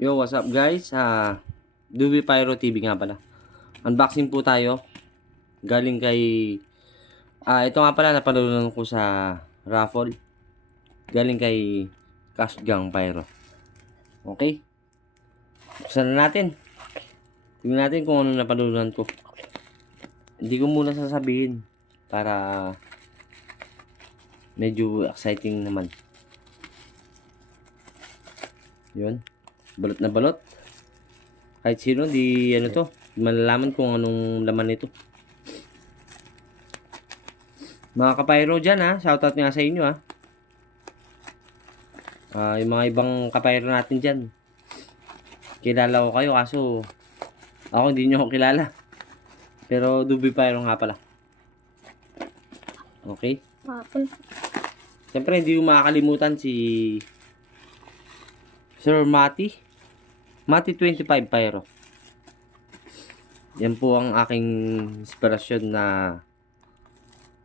Yo, what's up guys? Dubi Pyro TV nga pala. Unboxing po tayo. Galing kay... ito nga pala, napanood ko sa raffle. Galing kay Cash Gang Pyro. Okay? Buksan na natin. Tingnan natin kung ano napanood ko. Hindi ko muna sasabihin. Para... medyo exciting naman. Yun. Balot na balot. Kahit sino, di ano to, malalaman kung anong laman nito. Mga kapayro dyan ha, shoutout nga sa inyo ha. Yung mga ibang kapayro natin dyan. Kilala ko kayo kaso ako hindi nyo ako kilala. Pero Dubi Pyro nga pala. Okay? Siyempre hindi ko makakalimutan si Sir Mati 25 Pyro. Yan po ang aking inspirasyon na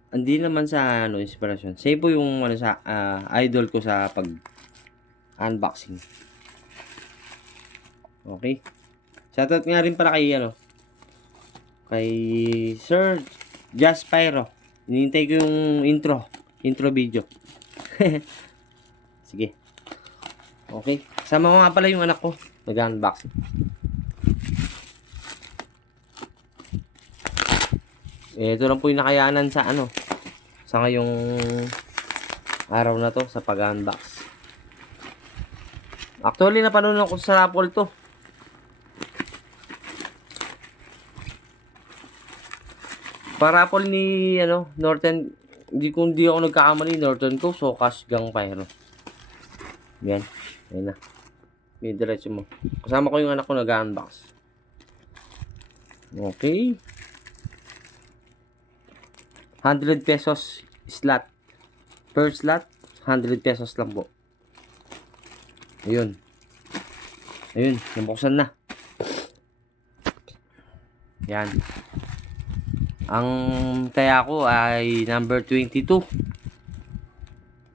hindi naman sa inspirasyon. Siya po yung sa idol ko sa pag unboxing. Okay? Shoutout nga rin pala kay kay Sir Just Pyro. Hinihintay ko yung intro video. Sige. Okay. Sama ko nga pala yung anak ko. Nag-unboxing. Ito lang po yung nakayanan sa sa ngayong araw na to sa pag-unbox. Actually, napanood ko sa raffle to. Paraffle ni Norton, hindi ako nagkakamali, Norton ko, so Cash Gang Pyro. Yan. Yan na. May diretso mo. Kasama ko yung anak ko nag-unbox. Okay. 100 pesos slot. Per slot, 100 pesos lang po. Ayun. Ayun, nabuksan na. Yan. Ang taya ko ay number 22.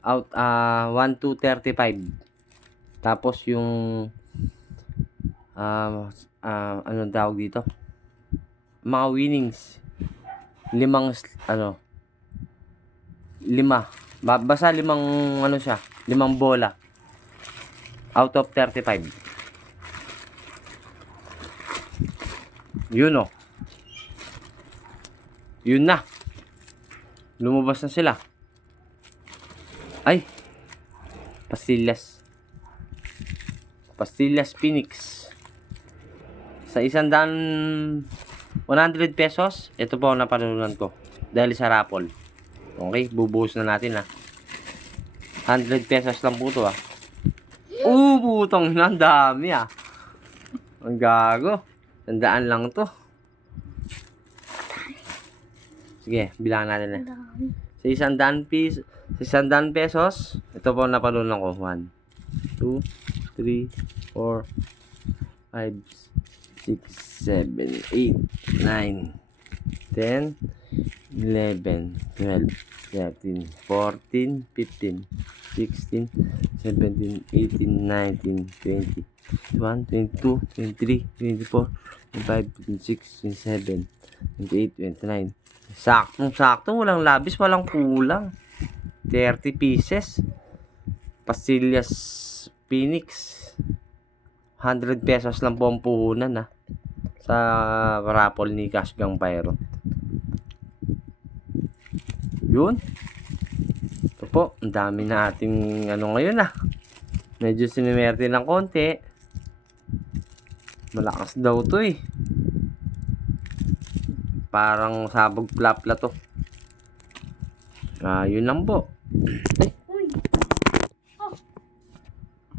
Out 1 to 35. Tapos yung anong tawag dito? Mga winnings. Lima. Basta limang siya, 5 bola. Out of 35. Yun Yun na. Lumabas na sila. Ay. Pastillas Phoenix. Sa 100 pesos, ito po ang napanood ko. Dahil sa raffle. Okay, bubuhos na natin 100 pesos lang po ito putong ang dami Ang gago. 100 lang to. Sige, bilangan natin Sa 100 pesos, ito po napanood ko. 1, 2, 3, 4, 5, 6, 7, 8, 9, 10, 11, 12, 13, 14, 15, 16, 17, 18, 19, 20, 21, 22, 23, 24, 25, 26, 27, 28, 29. Saktong-sakto, walang labis, walang kulang. 30 pieces. Pastillas Phoenix. 100 pesos lang po ang puhunan sa raffle ni Cash Gang Pyro. Yun. Ito po, ang dami na ating ngayon Medyo sinimerte ng konti. Malakas daw to Parang sabog plapla to. Yun lang po.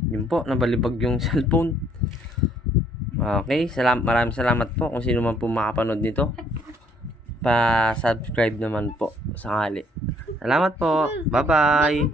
Yun po, nabalibag yung cellphone. Okay, maraming salamat po kung sino man po makapanood nito. Pa-subscribe naman po sakali. Salamat po. Bye-bye.